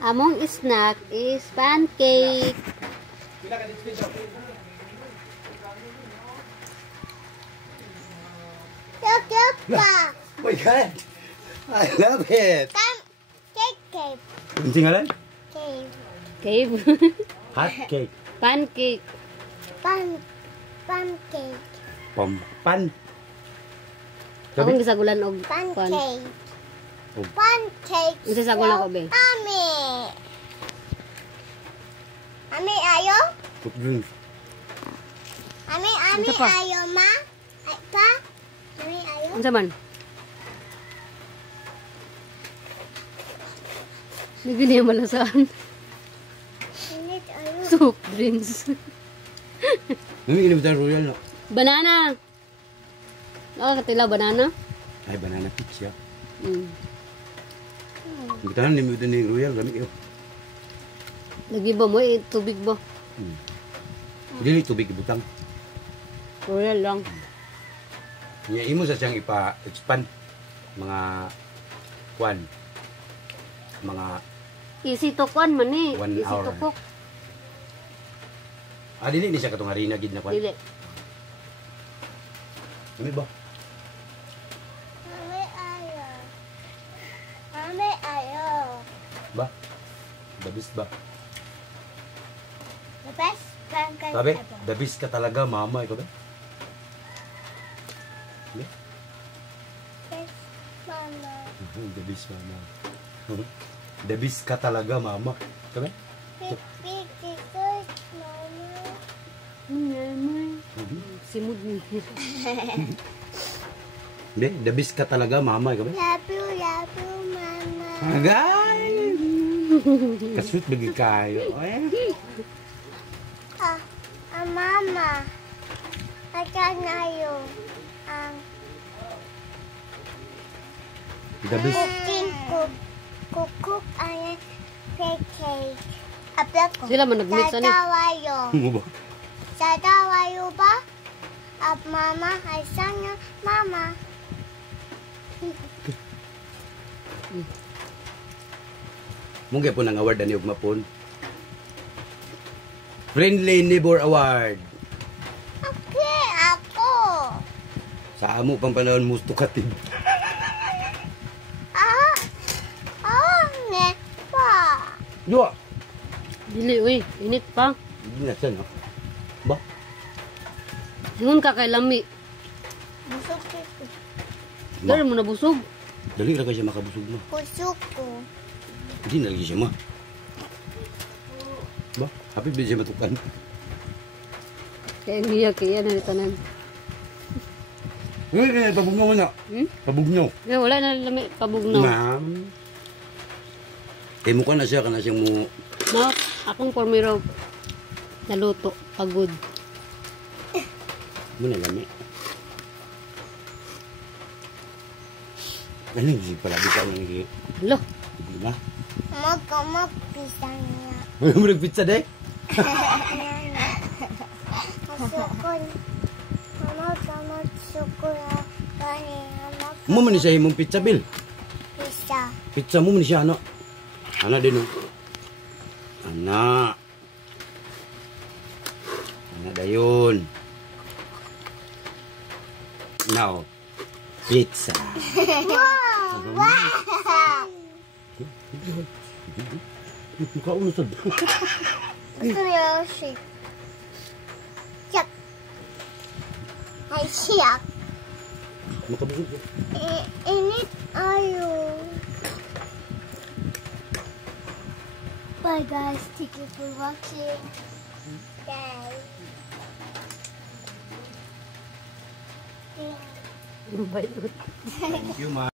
Among snack is pancake. Oh my God! I love it! Cake. Ang singalan? Cave. Hot cake. Pancake. Pancake. Pan. Akong gisagulan og Pancake. Oh. Pancake. Isa sagulan ko be. Ami. Ami ayo? Fruit drinks. Ami Ito pa. ayo ma? Ay pa? Ami ayo? Unsa man? Hindi niya malasahan. Init ayo. Soup drinks. Nami inimbitan royal no? Banana. Oh, katila banana. Ay, banana pizza. Hmm. Inimbitan ni royal. Gamit yun. Lagi ba mo tubig ba? Dili tubig ibutang. Royal lang. Nya imo sa siyang ipa-expand mga kwan. Mga Easy to kwan man eh. 1 Easy hour. to cook. dili ni siya katong harina gid na kwan. Dili. Ami ba? Ami ayo. Ami ayo. Ba? Dabis ba? The best pancake Sabi, ever. dabis ka talaga mama ikaw ba? Best mama. Dabis mama. Dabis ka talaga mama. Sabi? Big dessert mama. Simud ni. Hindi, dabis ka talaga mama ikaw ba? Love you mama. Agay! Kasweet bagi kayo. Mama. Akan ayo. Dabis. Cook ay pancake. Apa ko? Sila man nag-mix ani. Tatawayo. Mo ba? Tatawayo ba? Mama ay sana mama. Mong gyapon ang award ani ug mapon. Friendly Neighbor Award. Okay, ako. Sa amo pang panahon musto katid. Ne pa. Dua. Dili uy, init pa. Hindi na siya, no? Ba? Ingon ka kay lami. Busog ko. Dali mo nabusog. Dali ra ka siya makabusog mo. Busog ko. Hindi na lagi siya ma. Ba? Happy ba siya matukan? Kaya niya kaya na tanan. Uy, kaya pabugno mo na. Pabugno. Kaya wala na lami pabugnaw. Ma'am. Kaya mukha na siya, kana siyang mo. No, akong pormiro naluto pagod. Muna lami. Ano yung pala? Bisa mo yung Lo, Hindi na. Pisa niya. Ano mo nagpizza day? Masukon. Mama, sukon. Mo man ni siya himong pizza bill. Pisa. Pizza mo man ni siya, ano? Ana din, oh. Ana. Ana dayon. Now, pizza. Wow! Mukha ulusod. Gusto niyo shake. Yak. Ay, siyak. Makabusog. Init ayo. Bye guys, thank you for watching. Bye. bayot. Thank you, ma.